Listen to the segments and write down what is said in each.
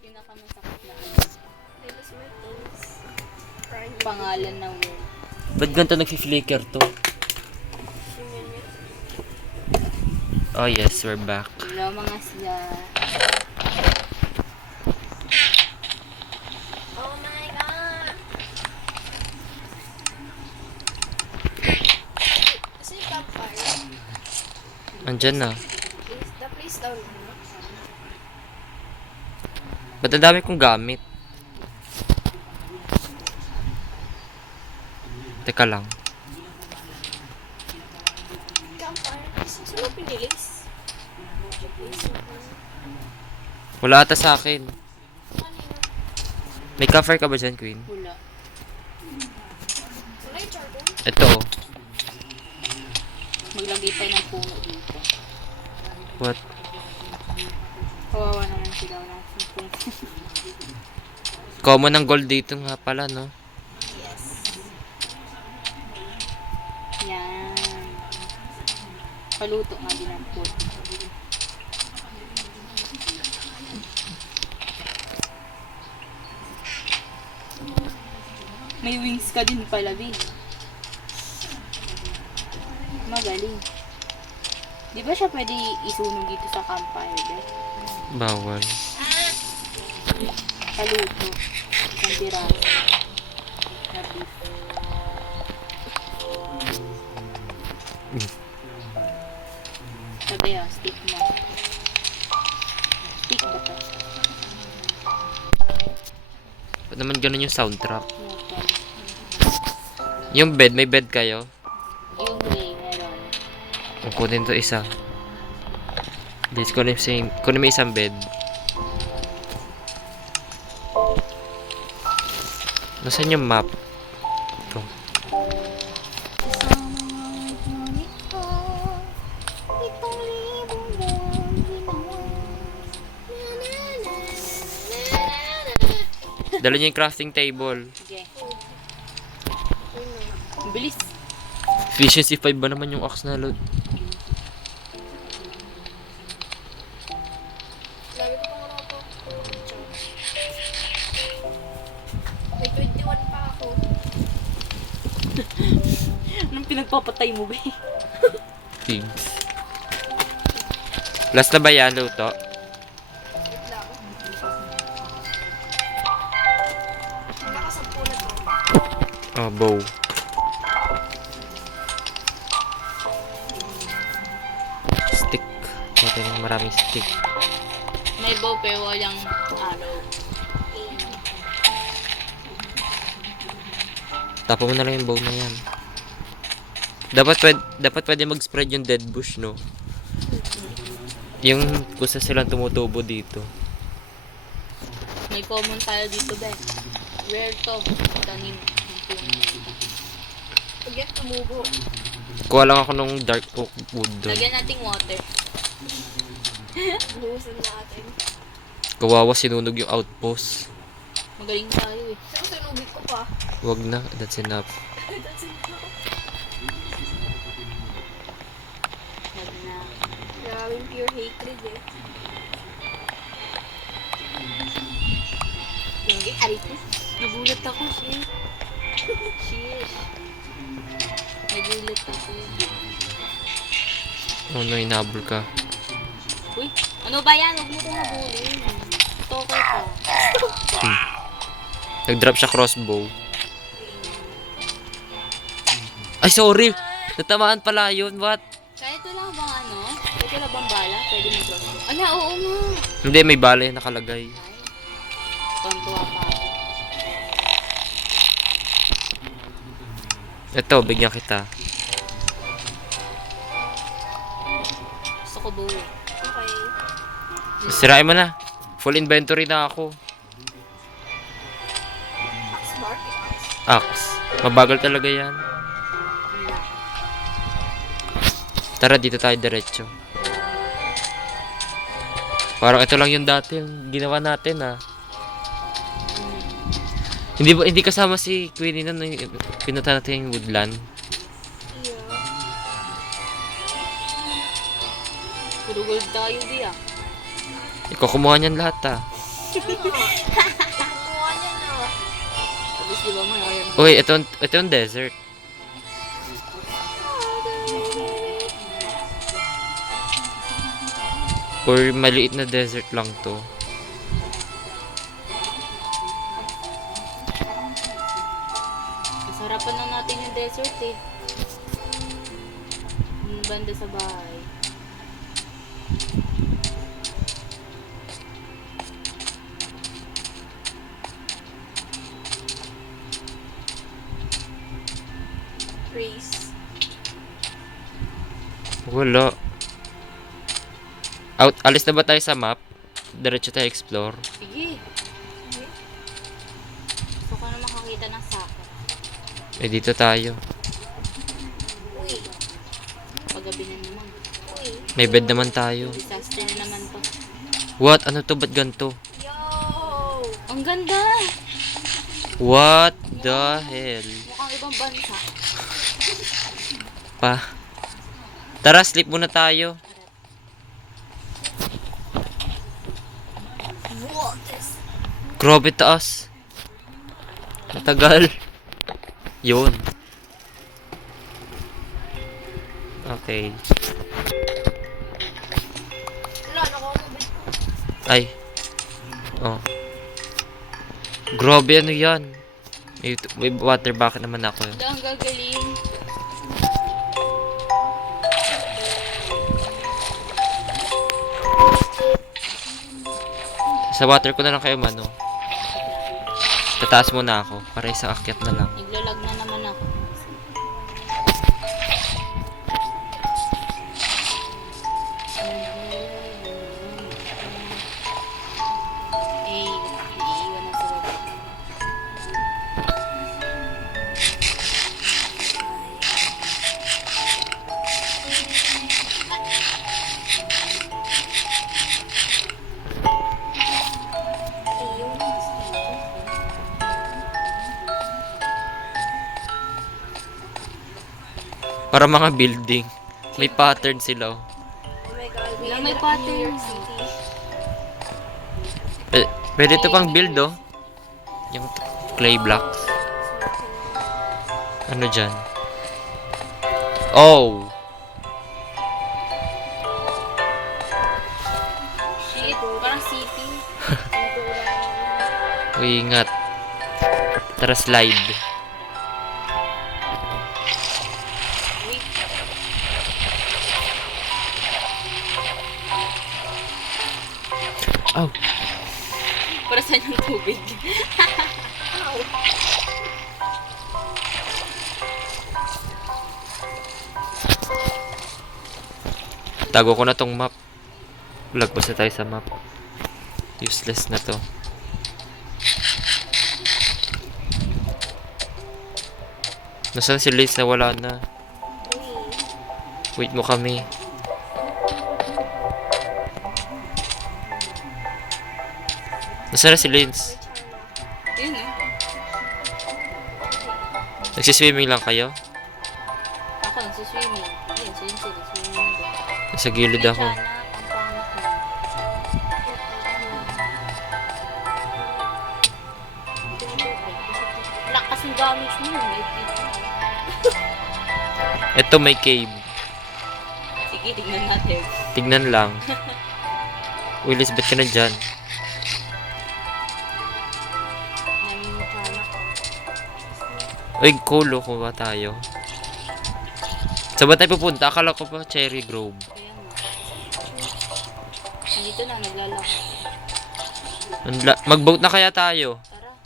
pinakamasakit na I lost my toes. Crying. pangalan na word. Ba't ganito nag-flicker to? Oh yes, we're back. Hello mga siya. Oh my god! Kasi yung campfire. Andyan na. Is the place down there. Ba't ang dami kong gamit? Teka lang. Campfire. Saan mo pinilis? Wala ata sa akin. May cover ka ba dyan, Queen? Wala. Wala yung charcoal? Ito. Maglagay tayo ng puno dito. What? Kawawa naman sila ng puno. Common ng gold dito nga pala, no? Yes. Yan. Paluto nga din ang puno. May wings ka din pala, Bin. Magaling. Di ba siya pwede isunog dito sa campfire, be? Bawal. Paluto. Isang piraso. Na beef. Sabi stick mo. Stick ba to? Ba't naman ganun yung soundtrack? Metal. Yung bed, may bed kayo? Yung gray, meron. O, kunin to isa. This, kunin mo isang bed. Nasaan yung map? Ito. Dala niyo yung crafting table. Sige. Ang bilis. Efficiency 5 ba naman yung axe na load? Lagi ko pang roto. May 21 pa ako. Anong pinagpapatay mo, be? Pigs. Last na ba yan, luto? Wait lang. Nakasampu na to. Oh, bow. Stick. Natin ng maraming stick. May bow pero walang arrow. Tapo mo na lang yung bow na yan. Dapat pwede mag-spread yung dead bush, no? Yung kusa silang tumutubo dito. May common tayo dito, be. Where to? Tanim. Pag yan tumubo. Kuha lang ako ng dark oak wood doon. Lagyan nating water. Buhusan natin. Kawawa, sinunog yung outpost. Magaling tayo, eh. Saan sinubig ko pa? Wag na, that's enough. That's it. Wag na. Maraming pure hatred eh. Hindi, arito. Nagulat ako, shit. Shit. Nagulat ako. Oh no, inabol ka. Uy, ano ba yan? Huwag mo kong nabulin. Stalker ka. Nag-drop siya crossbow. Ay, sorry! Natamaan pala yun, what? Kaya ito lang bang ano? Ito lang bang bala? Pwede mo crossbow. Ala, oo nga. Hindi, may bala yung nakalagay. Ay, tontuwa pa ako. Ito, bigyan kita. Gusto ko bow. Okay. Sirain mo na. Full inventory na ako. Smart. Axe. Mabagal talaga yan. Wala. Tara, dito tayo diretso. Parang ito lang yung dati yung ginawa natin, ah. Hindi kasama si Queenie nun, pinunta natin yung woodland. Yeah. Puro gold tayo di ah. Ikaw kumuha niyan lahat, ah. Kumuha niya na. Tapos di ba mga ayaw mo? Uy, ito yung desert. Or maliit na desert lang to. Sarapan lang natin yung desert eh. Yung banda sa bahay. Race. Wala. Alis na ba tayo sa map? Diretso tayo explore. Sige. Gusto ko na makakita ng sako. Eh, dito tayo. Uy. Paggabi na naman. Uy. May bed naman tayo. Disaster na naman to. What? Ano to? Ba't ganito? Yo! Ang ganda! What the hell? Mukhang ibang bansa. Pa. Tara, sleep muna tayo. What is... Grabe taas. Matagal. Yun. Okay. Wala, nakumabit ko. Ay. Oh. Grabe, ano yan? May water bucket naman ako. Ang gagaling. Sa water ko na lang kayo, mano. Tataas muna ako para isang akyat na lang. Naglalag na naman ako. Eh, iiwan na sa baba. Ayun. Para mga building. May pattern sila. Oh. Oh my God. We Wala, may ended up in pattern. New York City. Pwede ito pang build, oh. Yung clay blocks. Ano dyan? Oh! Shit, parang city. Uy, ingat. Tara, slide. Wait. Oh! Para saan yung tubig? Tago ko na tong map. Lagpas na tayo sa map. Useless na to. Nasaan si Liz na wala na? Wait mo kami. Nasaan na si Liz? Yun eh. Nagsiswimming lang kayo? Ako nagsuswimming. Yun, sila swimming na din. Nasa gilid ako. Sana, ang pangit mo. Lakas ng damage mo. Ito may cave. Sige, tignan natin. Tignan lang. Uy, Liz, ba't ka na dyan? Nangingitan ako. Uy, cool, oh, kuha tayo. Saan ba tayo pupunta? Akala ko pa Cherry Grove. Kaya nga. Dito na, naglalakad. Mag-boat na kaya tayo? Tara.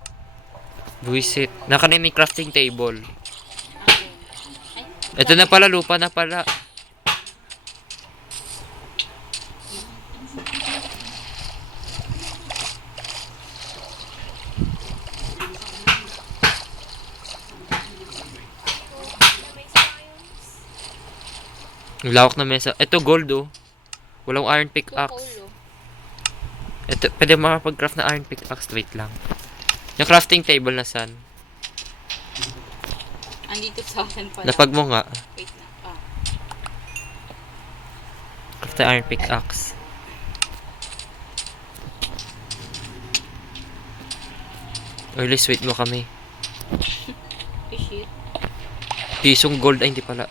Buisit. Nakanin may crafting table. Ay, Ito na pala, lupa na pala. Ang lawak na mesa. Ito gold, oh. Walang iron pickaxe. polo. Ito, pwede makapag-craft na iron pickaxe. Wait lang. Yung crafting table na san? Andito sa akin pala. Napag mo nga. Wait na. Craft na iron pickaxe. Early sweet mo kami. Eh, shit. Pisong gold. Ay, hindi pala.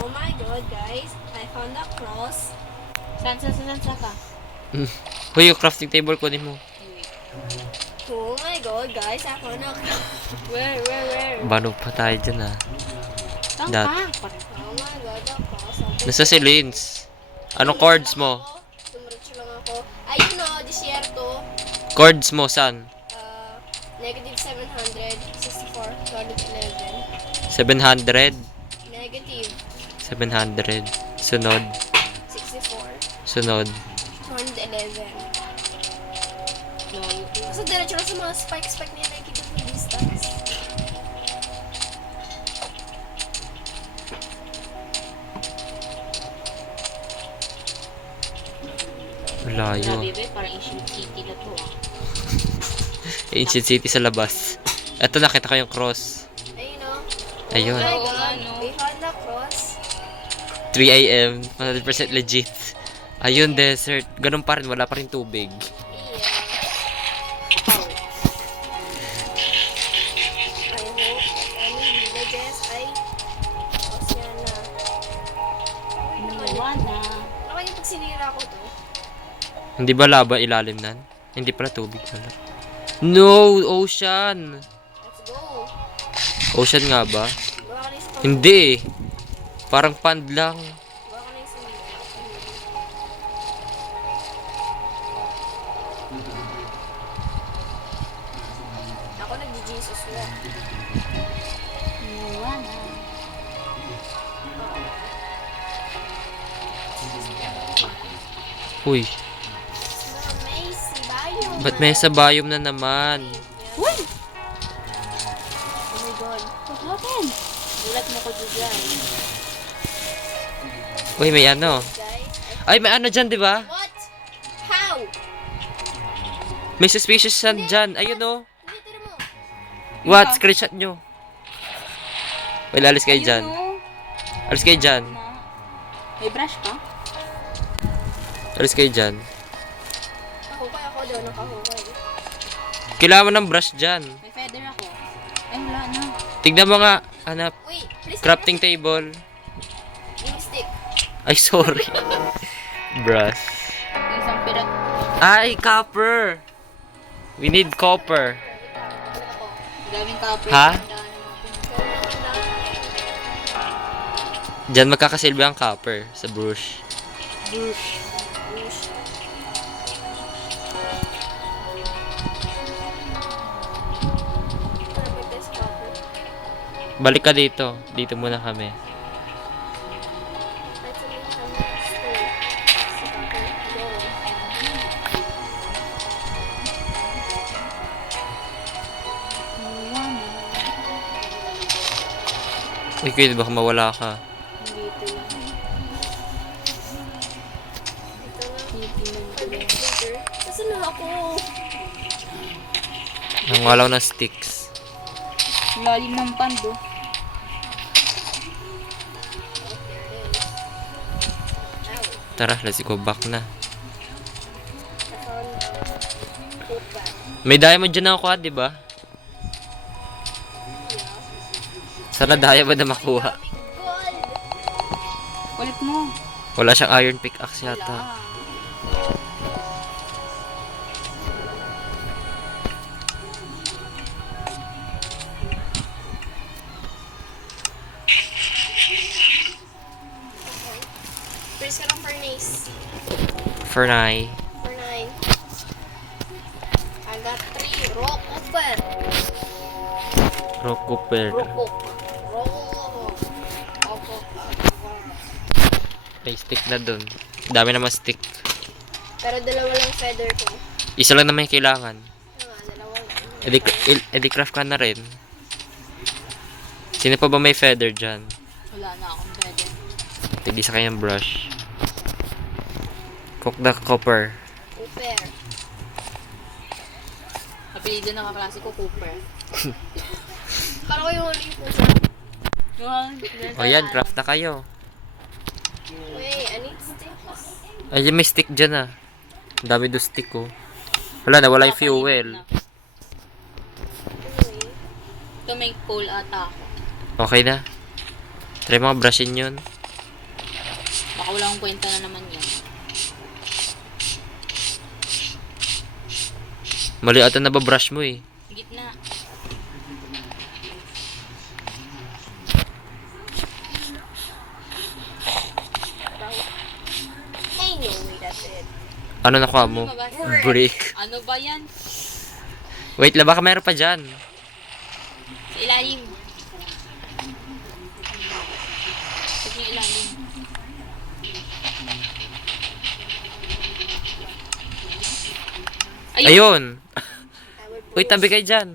Oh my god, guys. I found a cross. Saan ka? Uy, yung crafting table kunin mo. Oh my god, guys. I found a cross. Where? Banog pa tayo dyan ah. Saan Dat. ka? Oh my god, a cross. Nasa si Lins. Anong chords mo? Tumuritso lang ako. Ayun o, disyerto. Chords mo, saan? Negative 700, 64, 211. 700. Negative 700. Sunod. 64, Sunod. 211. No. Kasi diretso lang sa mga spike niya nakikita ko yung distance. Malayo. Grabe ba? Parang ancient city na to ah. Ancient City sa labas. Eto, nakita ko yung cross. Ayun o. Ayun. Oh my Oo, god, ano? we found a cross. 3 a.m. 100% legit. Ayun, desert. Ganun pa rin. Wala pa rin tubig. Yeah. I hope any villages ay Oceana. Wala. Ano kaya pag sinira ko to? Hindi ba laba ilalim nan? Hindi pala tubig pala. No! Ocean! Let's go. Ocean nga ba? Gawa ka na isa Hindi eh. Parang pond lang. Gawa ka na isa Ako nag-Jesus walk. Wala. Uy, May sibayo. ba't may sa biome na naman? Uy! Oh my god. What happened? Gulat mo ko dyan. Uy, may ano. Guys, Ay, may ano dyan, di ba? what? How? May suspicious sand dyan. Ayun oh. Hindi, tira mo. What? Screenshot nyo. Wala, alis kayo dyan. Ayun, Alis kayo dyan. no? May brush ka? Alis kayo dyan. Nakahukay ako daw, nakahukay. Kailangan mo ng brush dyan. May feather ako. Ay, wala na. Tignan mo nga. Hanap. Wait, please. Crafting table. Yung stick. Ay, sorry. Brush. Yung isang pirat. Ay, copper. We need copper. Ako. Daming copper. Ha? Ang dami natin. Diyan magkakasilbi ang copper sa brush. Brush. Balik ka dito. Dito muna kami. Uy, kuya, baka mawala ka. Dito lang. Titinan ko lang. Saan na ako? Nangalaw ng sticks. Lalim ng pando. Tara, let's go back na. May diamond dyan ako, di ba? Sana diamond na makuha. Gold! Ulit mo. Wala siyang iron pickaxe yata. Ah. First ka ng furnace. For nine. For 9. I got 3. Rock copper. Rock copper. Rock. May stick na dun. Dami naman stick. Pero dalawa lang feather ko. Isa lang naman yung kailangan. Ano nga, dalawa lang. Edi craft ka na rin. Sino pa ba may feather dyan? Wala na akong feather. Tigisa kayo ng brush. Cook the copper. Copper. Apelido ng kaklase ko, Cooper. Parang ko yung huli po siya. O yan, craft na kayo. Wait, I need sticks. Ay, may stick dyan ah. Ang dami do stick oh. Wala na, wala yung fuel. Anyway. Ito may coal ata ako. Okay na. Try mga brushin yun. Baka wala akong kwenta na naman yan. Mali ata na ba brush mo eh. Gitna. Hey, no, wait, that's it. Ano nakuha mo? Brick. Ano ba yan? Wait lang, baka meron pa dyan. Sa ilalim. Huwag niyo ilalim. Ayun. I would Uy, tabi kayo dyan.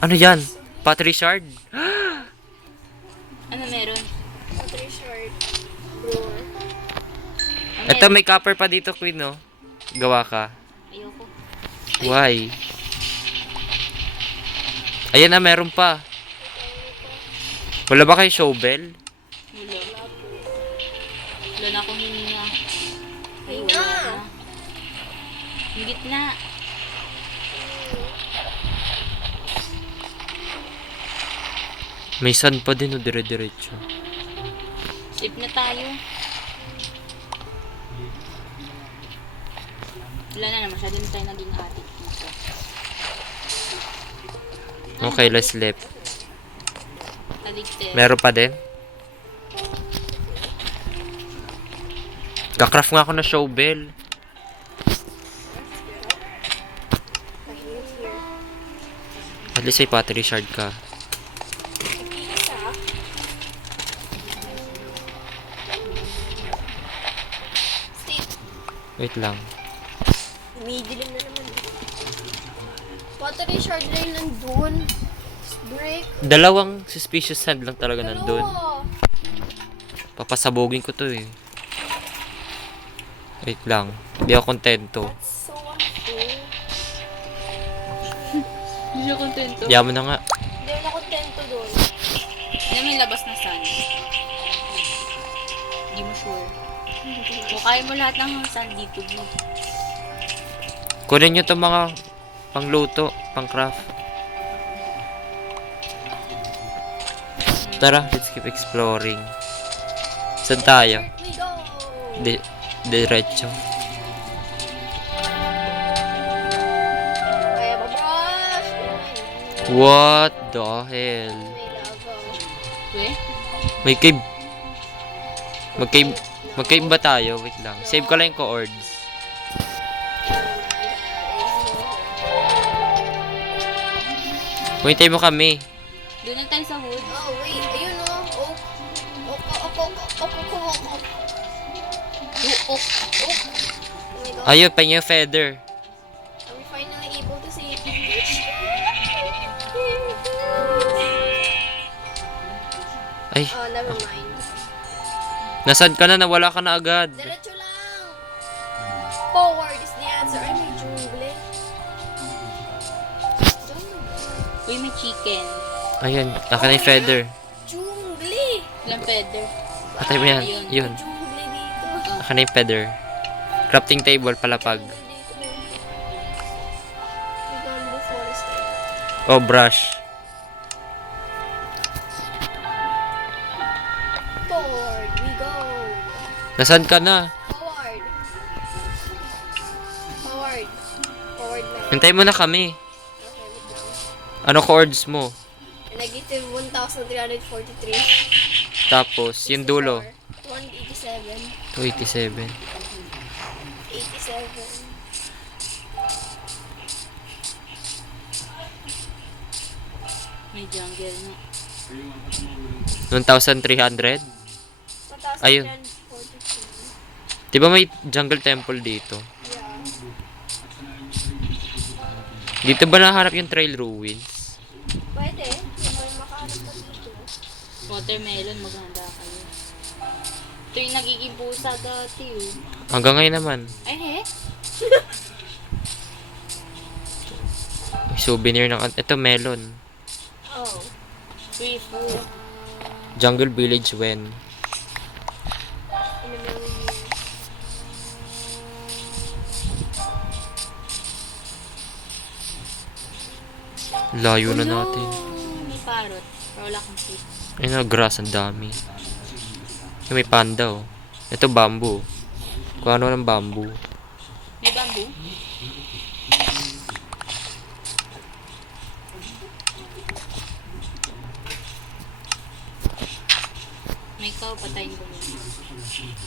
Ano yan? Battery shard? Ano meron? battery short. Brewer. Ano Ito, meron? may copper pa dito, Queen, no? Gawa ka. Ayoko. Why? Ayan na, meron pa. Wala ba kayo shovel? Wala. Wala na akong hininga. Ay, Hininga. wala na. Yung gitna. May sun pa din, o dire-diretso. Sip na tayo. Wala na, masyado na tayo naging adik dito. Okay, let's left. Addicted. Meron pa din? Kakraft nga ako na shovel. I need here. At least ay battery shard ka. Isa. Stick. Wait lang. Umidilim na naman. Battery short na yun nandun. Brick. Dalawang suspicious hand lang talaga nandun. Dalawa. Papasabogin ko to eh. Wait lang. Hindi ako kontento. That's so unfair. Hindi siya kontento. Diyan mo na nga. Hindi ako kontento doon. Hindi may labas na sun. Hindi mo sure. Kung kaya mo lahat ng sun dito, bro. Kunin nyo itong mga pangluto, pang-craft. Tara, let's keep exploring. Saan tayo? We go! Diretso. Kaya babrush! What the hell? May lava. Weh? May cave. Mag-cave ba tayo? Wait lang. Save ko lang yung coords. Puntay mo kami. Doon na tayo sa wood. Oh, wait. Ayun o. Oh. Luok. Oh my god. Ayun, pa yung feather. Are we finally able to see it? Ay, Oh, never mind. nasaan ka na? Nawala ka na agad. Diretso lang! Forward is the answer. Ay, may jungle. Uy, may chicken. Ayan, akin na yung feather. Jungle! Ilang feather. Patay mo yan. Ayun. Yun. Jungle dito. Akin na yung feather. Crafting table, palapag. Jungle dito. We gone before is there. Oh, brush. Forward, we go. Nasaan ka na? Forward. Forward. Forward na. Hintayin mo na kami. Okay, wait lang. Ano coords mo? Negative 1,343. Tapos, yung dulo. 187. 287. 87. May jungle na. 1,300? Ayun. 1,343. Diba may jungle temple dito? Yeah. Dito ba nahanap yung trail ruins? Pwede. Kung may makahanap ka dito. Watermelon, maghanda kayo. Ito yung nagiging pusa dati, oh. Hanggang ngayon naman. Ay, he? May souvenir ng... Ito, melon. Oh. Free food. Jungle Village when? In a million years. Layo na natin. May parrot. Pero wala kang seed. Ayun na, grass, ang dami. Ay, may panda, oh. Ito, bamboo. Kung ano ng bamboo. May bamboo? May cow, patayin ko yun.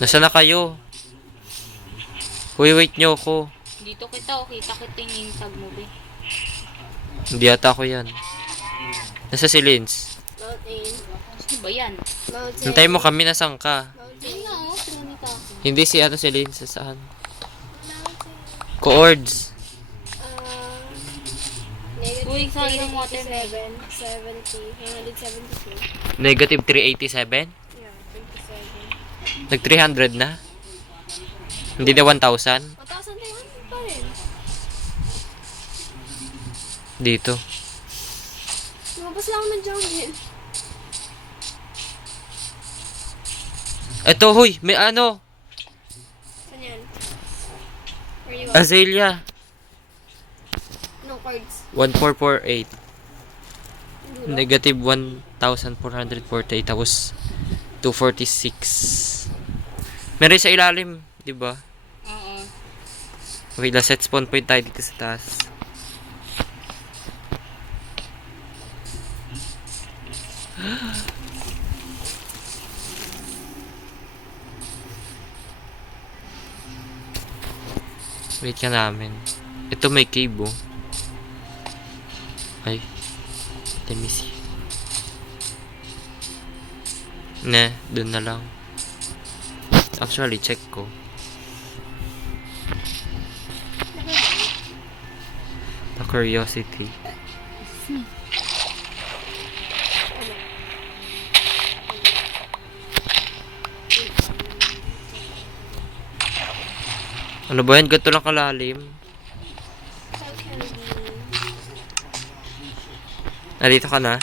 Nasaan na kayo? Uy, wait nyo ako. Dito kita, o kita yung name tag mo, be. Hindi ata ako yan. Nasa si Linz. Mountain. Ano ba yan? Mountain. Hintay mo kami, nasaan ka? Ayun nga, oh. Trinita ako. Hindi si ano si Linz, saan? Coords. Uy, sayang watermelon. 172. Negative 387? Yeah, 27. Nag 300 na? Hindi na 1,000? 1,000 pa rin. Dito. Lumabas lang ako ng jungle. Eto, huy, may ano? Saan yan? Where you go? Azalea. No cards. 1448. Dulo. Negative 1,448. Tapos 246. Meron sa ilalim, di ba? Oo. Okay, last set spawn point tayo dito sa taas. Wait ka namin. Ito may cave, oh. Ay. Let me see. Ne, dun na lang. Actually, check ko. The curiosity. Ano ba yan? Ganito lang kalalim. How can we... Nandito ka na?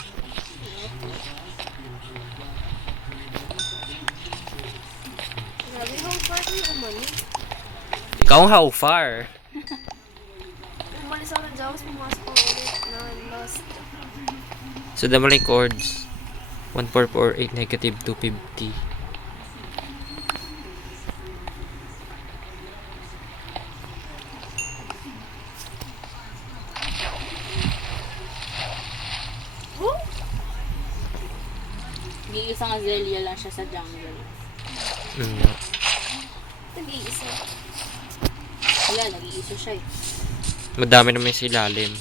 Grabe, how far kayo umani? Ikaw how far? Umalis ako ng Jawas, pumasok ako ulit na lost. So, dama lang yung chords. 1448, negative 250. Isang azalea lang siya sa jungle. Nag-iisa. Wala, nag-iisa siya eh. Madami naman sa ilalim.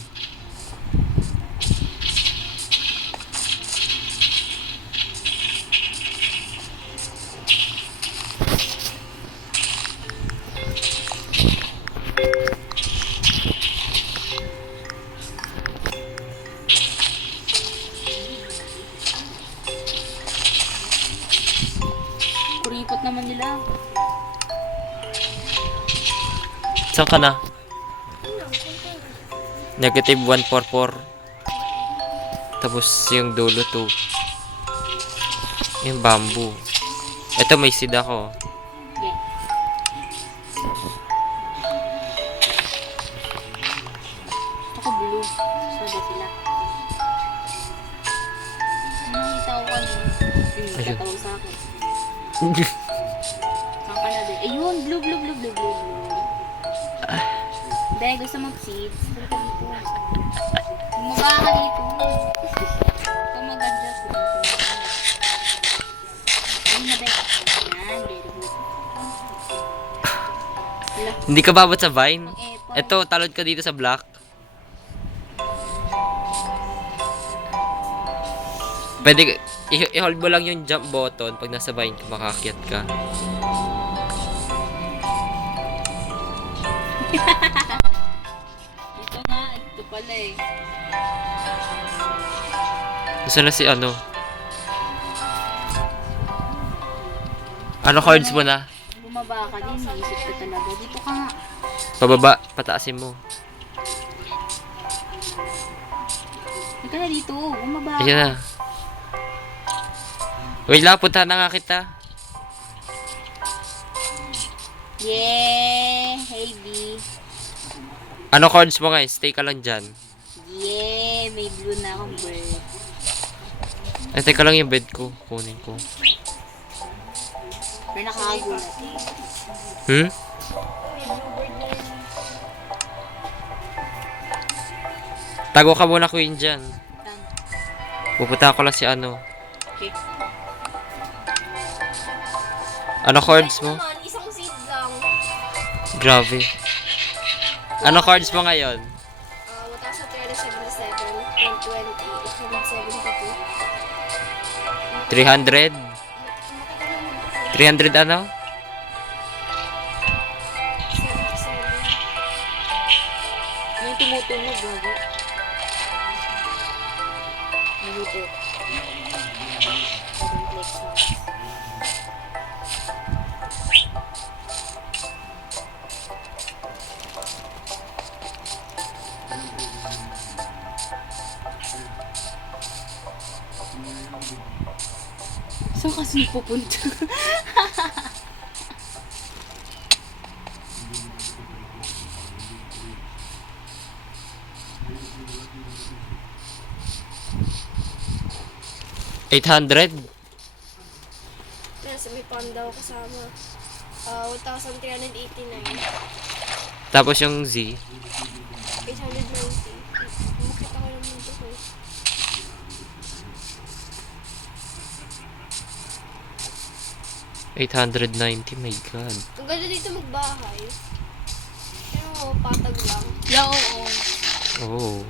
Kuripot naman nila. Saan ka na? Negative 144. Tapos yung dulo 2. Yung bamboo. Ito may seed ako. Yeah. Ako blue. So ba sila? Nakita ko kanina. Ayun. Tatawag sa akin. Saan ka na din? Ayun! Blue, blue, blue, blue, blue, blue. Be, gusto mag-seeds. Dito dito. Bumaba ka dito. Ito mag-adjust. Ayun na, Be. Yan, very good. Wala. Hindi ka babot sa vine? Ang epo. Ito, talod ka dito sa block. Pwede, i-hold mo lang yung jump button pag nasa vine ka, makaakyat ka. Ito nga, ito pala eh. Gusto na si ano? Ano cards mo na? Bumaba ka din, naisip ko talaga. Dito ka nga. Pababa, pataasin mo. Ika na dito, bumaba ka. Ayan na. Wait lang, punta na nga kita. Yeah! Hey, B. Ano cards mo guys? Stay ka lang dyan. Yeah! May blue na akong bird. Ay, teka lang yung bed ko. Kunin ko. Pero nakakagulat eh. Hmm? Tago ka muna queen dyan. Pupunta ko lang si ano. Okay. Ano cards mo? Naman, isang seed lang. Grabe. Ano cards mo ngayon? Wala sa 377, 120, 872. 300? 300 ano? 77. May tumutunog, gago. Nalito. Complex sounds. Saan kasi pupunta? $800? Yan, sa may panda ako kasama. 1,389. Tapos yung Z? 890. Makita ko naman ito ko. $890, my god. Ang ganda dito magbahay. Pero patag lang. Yeah, oo. Oh.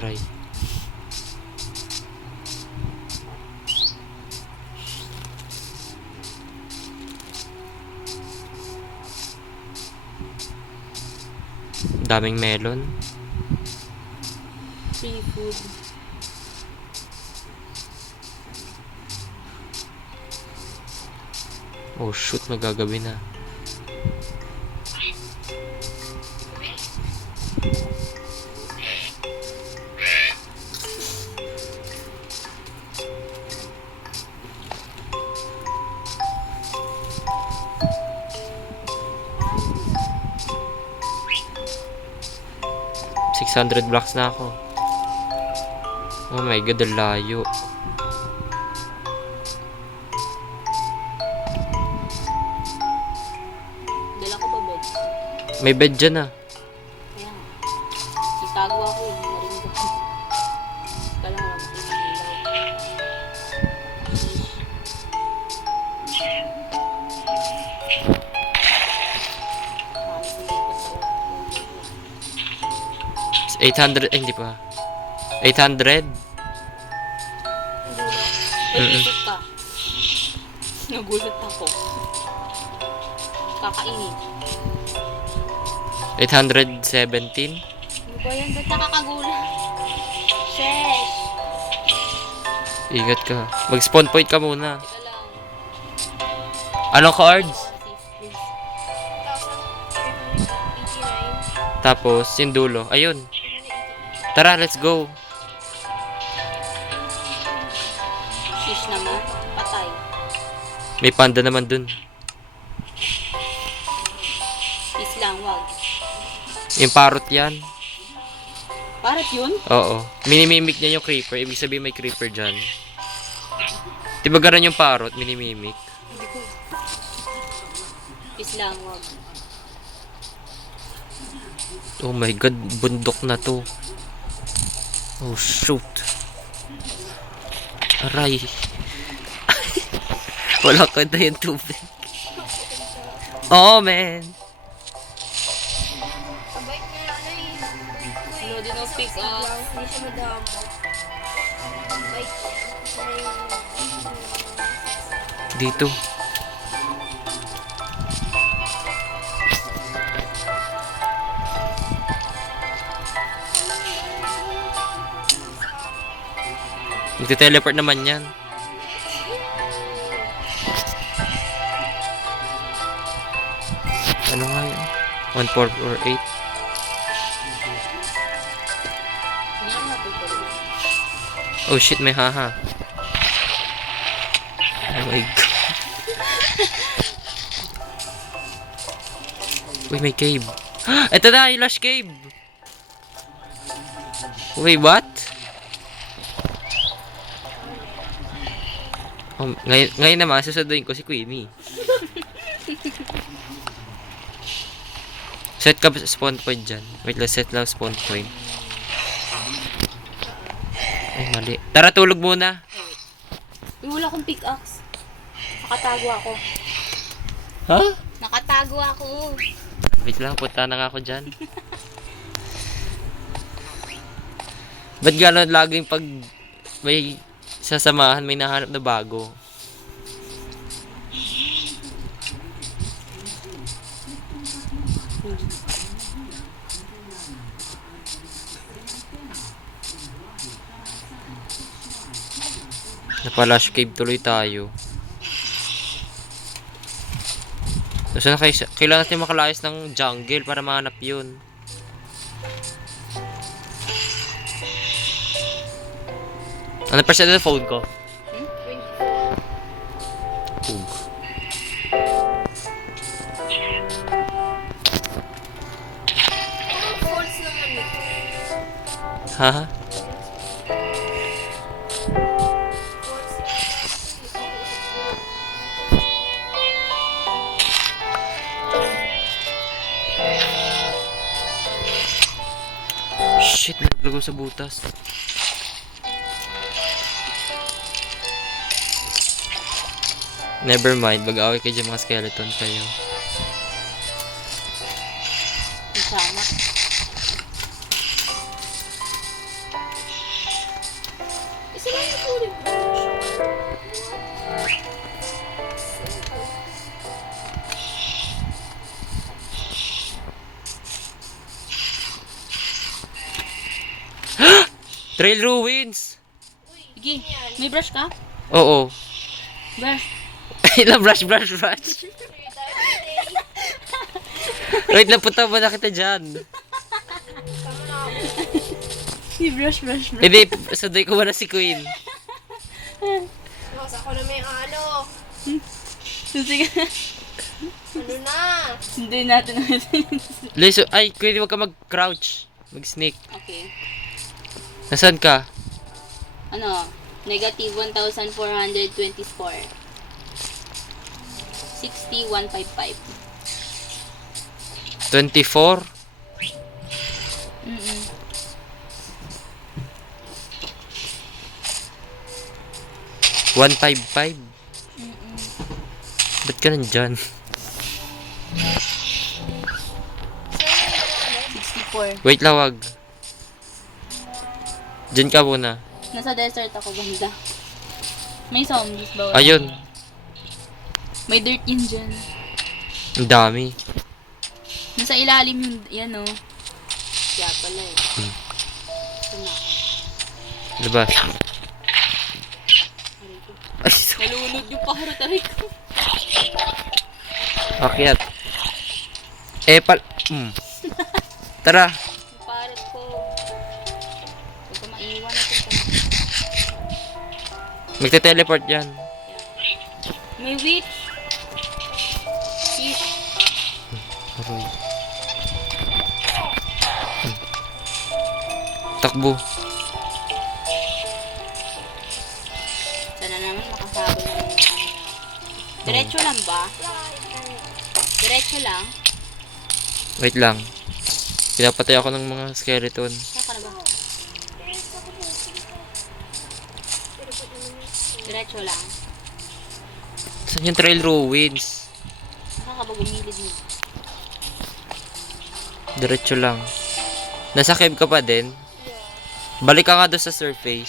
Aray. Daming melon. Free food. Oh shoot, magagabi na. $600 blocks na ako. Oh my god, ang layo. Dala ko ba bed? May bed dyan ah. Kaya nga. Itago ako eh. Naring ko. Kala nga lang. $800, eh, hindi pa. 800? Pag-isip ka. Nagulat ako. Kakainin. 817? Ano ba yan? Ba't nakakagulat? Shesh! Ingat ka. Mag-spawn point ka muna. Teka lang. Anong cards? Please. 1,389. Tapos, yung dulo. Ayun. Tara, let's go. Shish naman. Patay. May panda naman dun. Please lang, wag. Yung parrot yan. Parot yun? Oo. Minimimic niya yung creeper. Ibig sabihin may creeper dyan. Diba ganun yung parrot? Minimimic. Hindi ko. Please lang, wag. Oh my god, bundok na to. Oh shoot. Aray. Wala ko na yung tubig. Oh man. Kabait nga ano eh. No, di no pick up. Hindi siya madamo. Bait niya. Dito. Magte-teleport naman yan. Ano nga yun? 1, 4, or 8? Oh shit, may haha. Oh my god. Uy, may cave. Ito na, yung Lush Cave. Wait, what? Oh, ngayon naman, susunduin ko si Queenie. Set ka spawn point dyan. Wait lang, set lang spawn point. Ay, mali. Tara, tulog muna. Uy, wala akong pickaxe. Nakatago ako. Ha? Nakatago ako. Wait lang, punta na nga ako dyan. Ba't gano'n laging pag may sasamahan, may nahanap na bago? Napalash cave tuloy tayo. So, na kailangan natin makalayas ng jungle para mahanap yun. Ano percent na phone ko? 24. Ug. Anong falls naman ito? Ha? Falls. Shit, naglago sa butas. Never mind, mag-away kayo dyan mga skeleton kayo. Masama. Isa lang yung ulit. Trail ruins! Sige, may brush ka? Oo. Brush. Ilang brush. Wait lang, punta ba na kita dyan? Tama na ako. Brush. Hindi, sunday ko muna si Queen. Mas ako na may ano. Sige. Ano na? Hindi natin. Leso, ay, Queen, huwag ka mag-crouch. Mag-sneak. Okay. Nasaan ka? Ano? Negative 1,424. 60,155. 24? Mm-mm. One five five? Ba't ka nandyan? 64. Wait lang, wag. Diyan ka muna. Nasa desert ako, banda. May zombies ba? Ayun. May dirt yun dyan. Ang dami. Nasa ilalim yun, yan o. Kaya pala eh. Ito na. Labas. Ay, Nalunod yung pahara, tarik ko. akyat. Tara. Yung parrot ko. Huwag ka maiwan natin ka na. Magte-teleport yan. May witch. Fish. Aroy. Takbo. Sana naman makasabol naman yung ano. Diretso lang ba? Diretso lang? Wait lang. Pinapatay ako ng mga skeleton. Saan ka na ba? Diretso lang. Saan yung trail ruins? Saan ka ba gumilid mo? Diretso lang. Nasa cave ka pa din? Balik ka nga doon sa surface.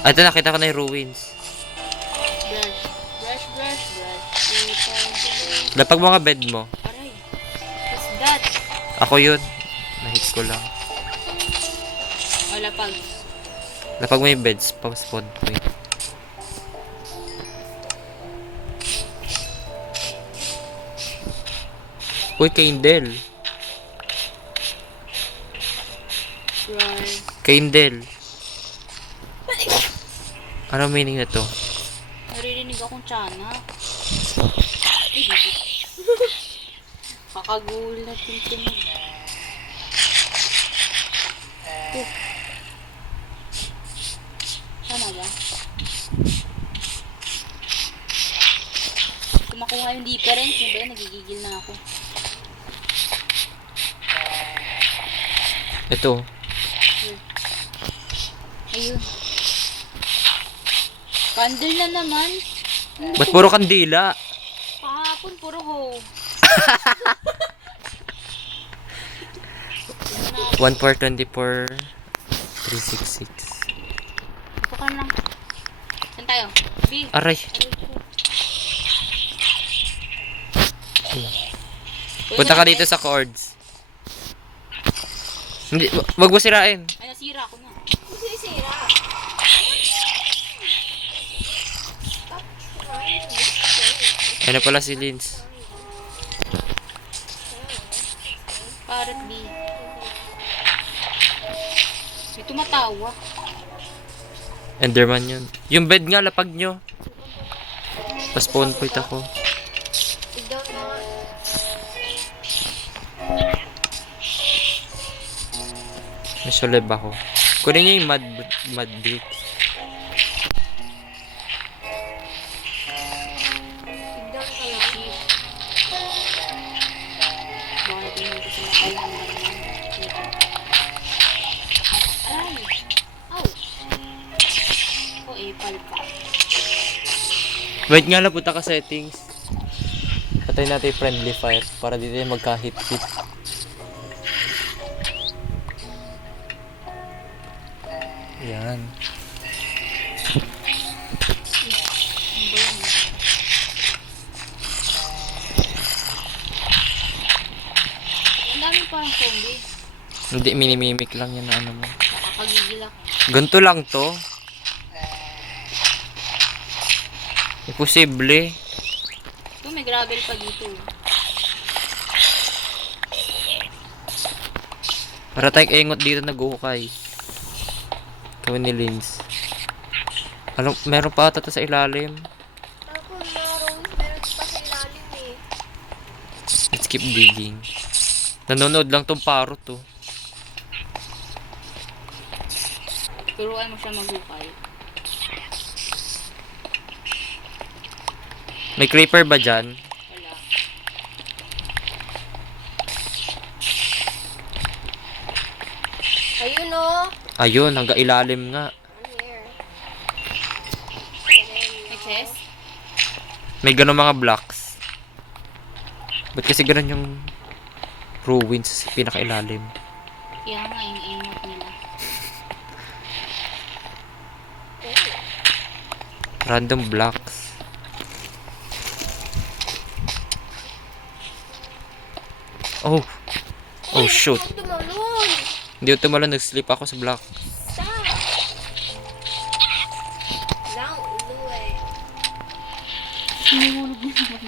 Ito, nakita ko na yung ruins. Brush. Lapag mga bed mo. Aray. What's that? Ako yun. Nahit ko lang. Wala pag. Lapag mo yung beds, pa-spawn point. Uy, candle. Kindle. Ano meaning na to? Naririnig akong tiyanak. Kakagulat yung tinig. Sana ba? Kung makuha yung difference, yun ba yun? Nagigigil na ako. Ito. Ayun. Candle na naman. Ba't puro kandila? Kahapon, puro ho. 1 for 24. 366. Ito ka lang. Saan tayo? B. Aray. Punta ka dito sa chords. Hindi, wag mo sirain. Ay, nasira ako na. Sisira. Ano pala si Linz? Parrot B. May tumatawa. Enderman yun. Yung bed nga, lapag nyo. Pa-spawn point ako. Tignan mo. May soleb ako. Kunin nyo yung mud bricks. Tignan ka lang. Bakit hindi ko sa matay na naman. Aray! Aw! O, epal pa. Wait nga lang, punta ka settings. Patay natin yung friendly fire para dito yung magka-hit-hit. Yan. Ano ba yan? Ang dami parang zombie. Hindi, minimimik lang yan na ano mo. Nakakagigil ako. Ganito lang to. Imposible. Ito, may gravel pa dito. Para tayong engot dito nag-ukay. Kami ni Linz. Alam, meron pa ata to sa ilalim. Ako na, Rose. Meron pa sa ilalim eh. Let's keep digging. Nanonood lang tong parrot to. Turuan mo siya maghukay. May creeper ba dyan? Wala. Ayun o. Ayun, hanggang ilalim nga. Ano here? May chest? May ganun mga blocks. Ba't kasi ganun yung ruins sa pinakailalim? Kaya nga, yung ingot nila. Random blocks. Oh! Oh shoot! Huwag tumalon. Hindi ko tumalon, nag-sleep ako sa block. Stop. Lang ulo eh. Sinihulog niya naman.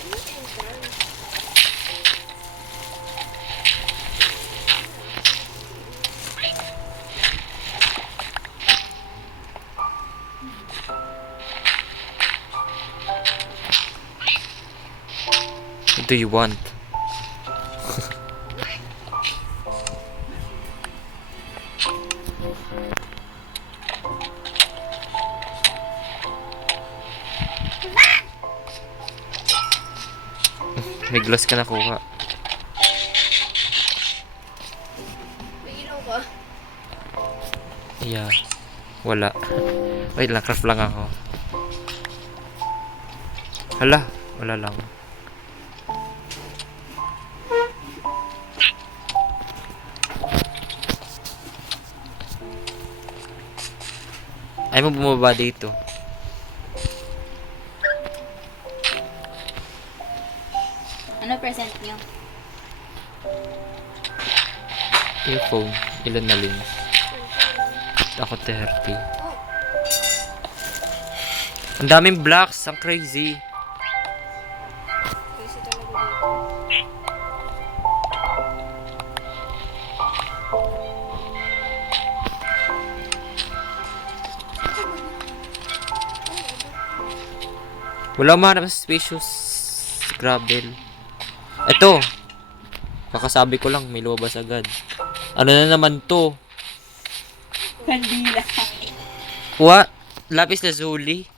Ano entrance? What do you want? May glass ka nakuha. May ilaw ka? Yeah. Wala. Wait lang, craft lang ako. Hala, wala lang. Ay mo bumaba dito. Ano present niyo? Yung phone. Ilan na lens? Ako 30. Ang daming blocks. Ang crazy. Kasi talaga dito. Wala mahanap sa spacious gravel. Ito. Kakasabi ko lang, may lumabas agad. Ano na naman to? Kandila. What? Lapis lazuli?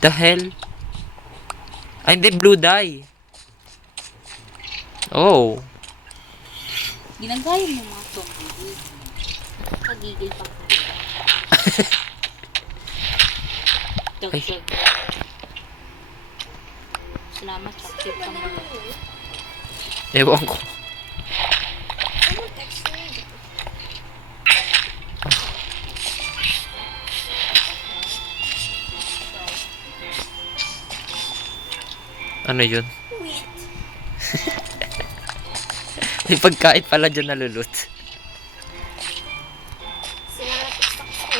The hell? Ay, hindi. Blue dye. Oh. Ginagaya mo mga to. Pagigil pa. Ay. Salamat sa tip kang buwan. Ewan ko. Ano text na yun? Ano yun? Wait. May pagkain pala dyan nalulot. Sila na tiktok ko.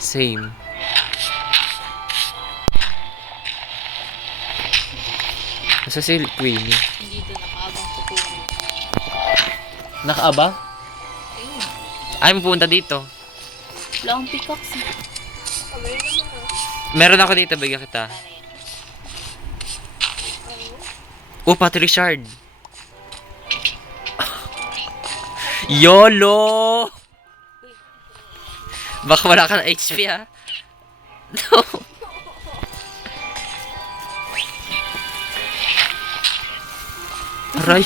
Same. Nasa si Queenie. Hindi to nakaabang sa puno. Nakaaba? Ayun. Ay, mapunta dito. Wala akong pickaxe. Kamay naman ah. Meron ako dito, bigyan kita. Para yan. Oh, battery shard. YOLO! Baka wala ka ng HP ha. No. Aray.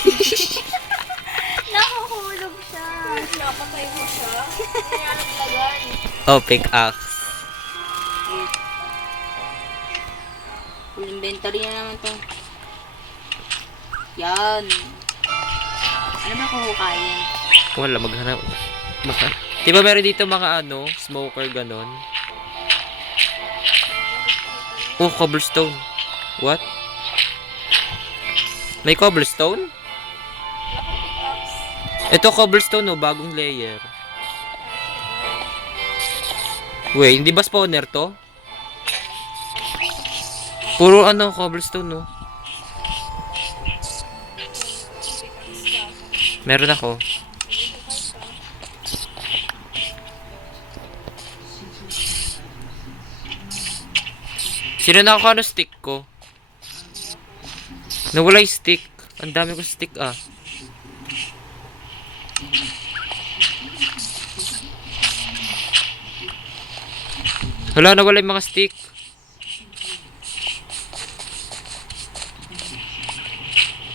Nakuhulog siya. Napatay mo siya. Kaya naglagan. Oh, pickaxe. Full inventory na naman to. Yan. Ano ba kuhukayin? Wala, maghanap. Baka. Diba meron dito mga ano, smoker ganon? Oh, cobblestone. What? May cobblestone? Ito cobblestone oh, bagong layer. Wait, hindi ba spawner to? Puro ano, cobblestone no? Meron ako. Sino na ako ano stick ko? Nawala yung stick. Ang dami ko stick ah. Wala, nawala yung mga stick.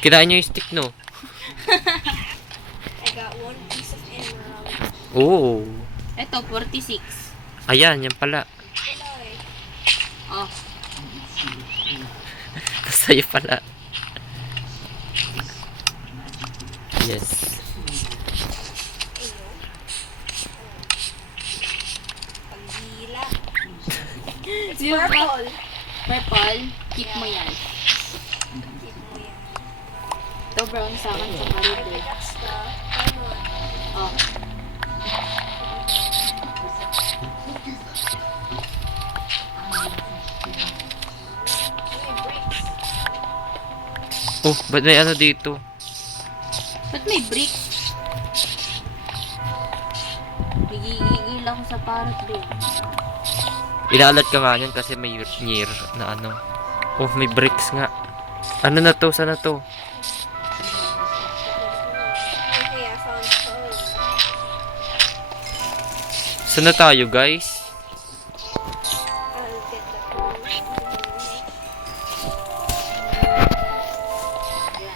Kinain nyo yung stick no? I got one piece of emerald. Oo. Ito, 46. Ayan, yan pala. Wala eh. Oh, Sa'yo pala. Yes. Pagdila. It's Di ba? purple. purple. Keep mo yan. Keep mo yan. Ito brown sa akin sa I corridor. pickaxe the diamond. Oh. May bricks. Oh, ba't may ano dito? Ba't may brick? Nagigigil ako sa parrot din. Inaalat ka nga yan kasi may year na ano. Oh, may bricks nga. Ano na to? Sana to? Okay, I found coal. Sana tayo guys? I'll get the coal. May melon pala.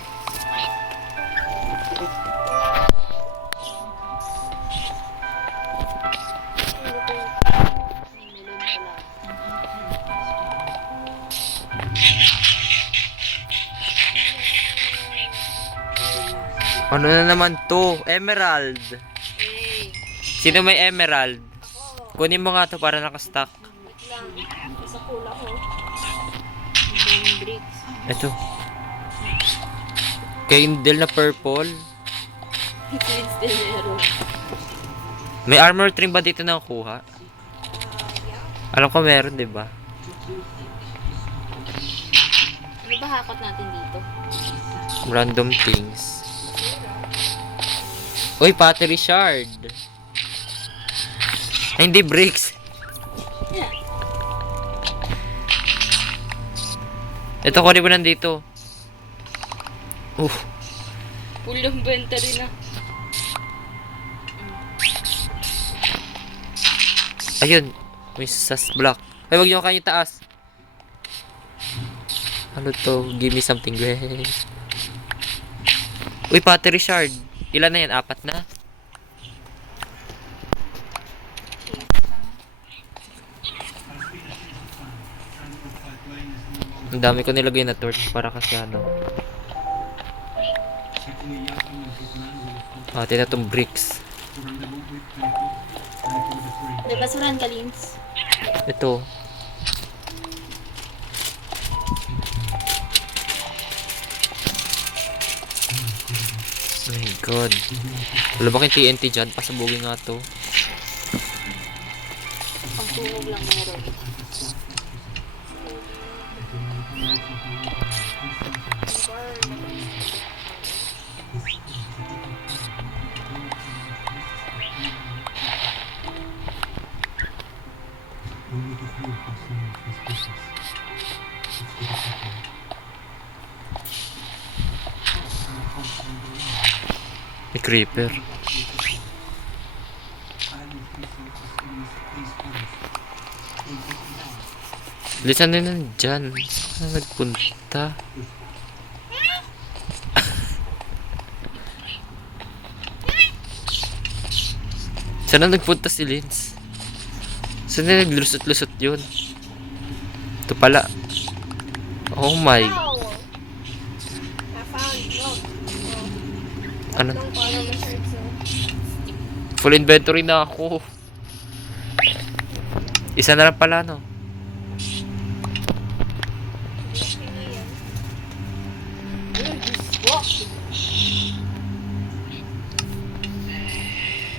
Ano na naman to? Emerald. Hey. Sino may emerald? Ako. Kunin mo nga to para nakastack. Wait lang. Nasa coal ako. Ang daming bricks. Ito. Candle na purple. Ito yung still meron. May armor trim ba dito na nakuha? Yeah. Alam ko meron, di ba? Ano ba hakot natin dito? Random things. Uy, battery shard. Ay, hindi bricks. Ito, kunin mo nandito. Full inventory na. Ayun. May sas block. Ay, wag niyo kayo taas. Ano to? Give me something great. Uy, battery shard. Ilan na yan? 4 na? Ang dami ko nilagay na torch para kasi ano. Atin na tong bricks. Basuran ka, Lins. Ito. Oh my god. Wala ba kayong TNT dyan? Pasabugin nga to. Ang sunog lang meron. May creeper. Lisan na nandyan. Saan nagpunta? Saan na nagpunta si Linz? Saan na naglusot-lusot yun? Ito pala. Oh my. Wow! I found milk. Ano? Nung paano na shirts, Full inventory na ako. Isa na lang pala, no?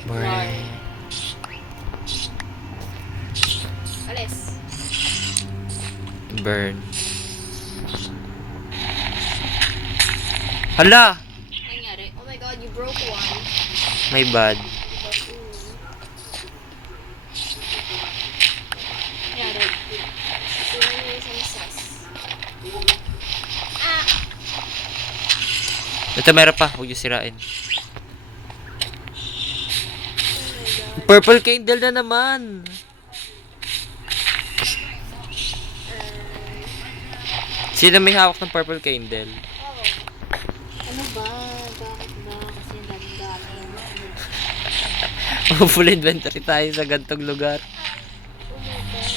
Burn. Alis. Burn. Hala! Nangyari. Oh my god, you broke one. My bad. Nangyari. Sino yung isang sus? Ah! Ito meron pa. Huwag yung sirain. Oh my god. Purple candle na naman. Sino may hawak ng purple candle? Oh. Ano ba? Bakit ba? Kasi ang daming gamit. Full inventory tayo sa gantong lugar. Oh my god.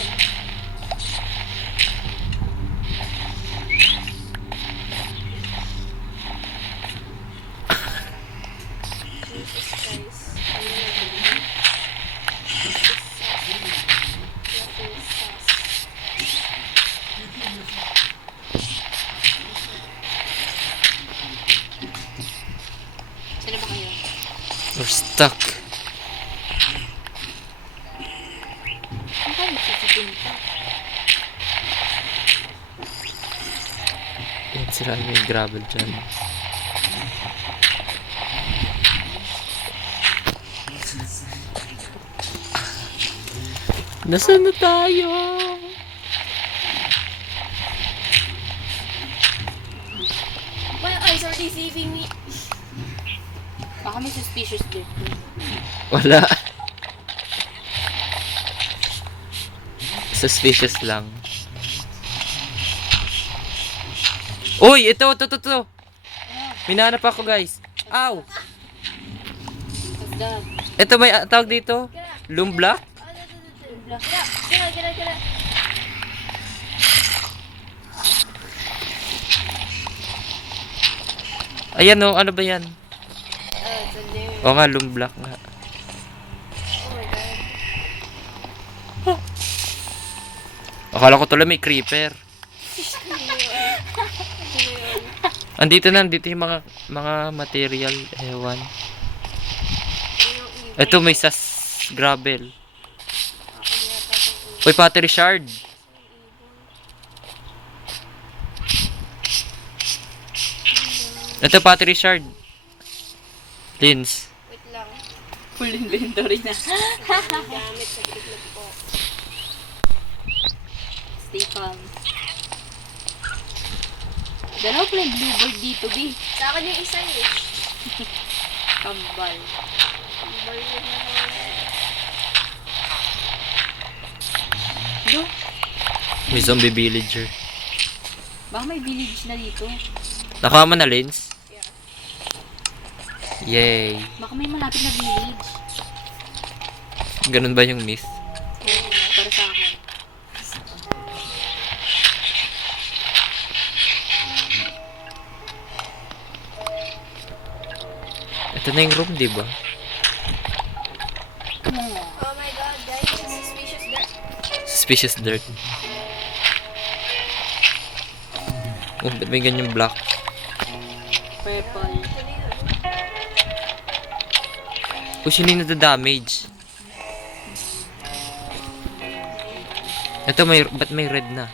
Jesus Christ. Ano na ba? Saan na ba kayo? We're stuck. Saan kayo magsasapunta? Yan, sirain mo yung gravel dyan. Nasaan na tayo? My eyes are deceiving me. Baka may suspicious dito. Wala. Suspicious lang. Uy! Ito! May nahanap ako, guys. Ow! What's that? Ito may tawag dito. Loom block? Kira. Ayan o, ano ba yan? It's a new. O nga, loom block nga. Oh my god. Akala ko tuloy may creeper. Andito yung mga material. Ewan. Ito may sas gravel. Uy, battery shard. Ito battery shard. Lins. Wait lang. Full inventory na. Gamit sa gilid po. Stay calm. Dalawa pala yung bluebird dito, B. Sa akin yung isa eh. Kambal. Do, May zombie villager. baka may village na dito. Nakuha mo na, Lens? Yay. Baka may malapit na village. Ganun ba yung miss? Oo, para sa akin. Ito na yung room, di ba? Oh my god, guys, it's suspicious dirt. Suspicious dirt. Oh, ba't may ganyan black? Purple. Oh, sino yung nada-damage? Ito, ba't may red na?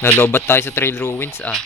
Nalobat tayo sa Trail Ruins, ah.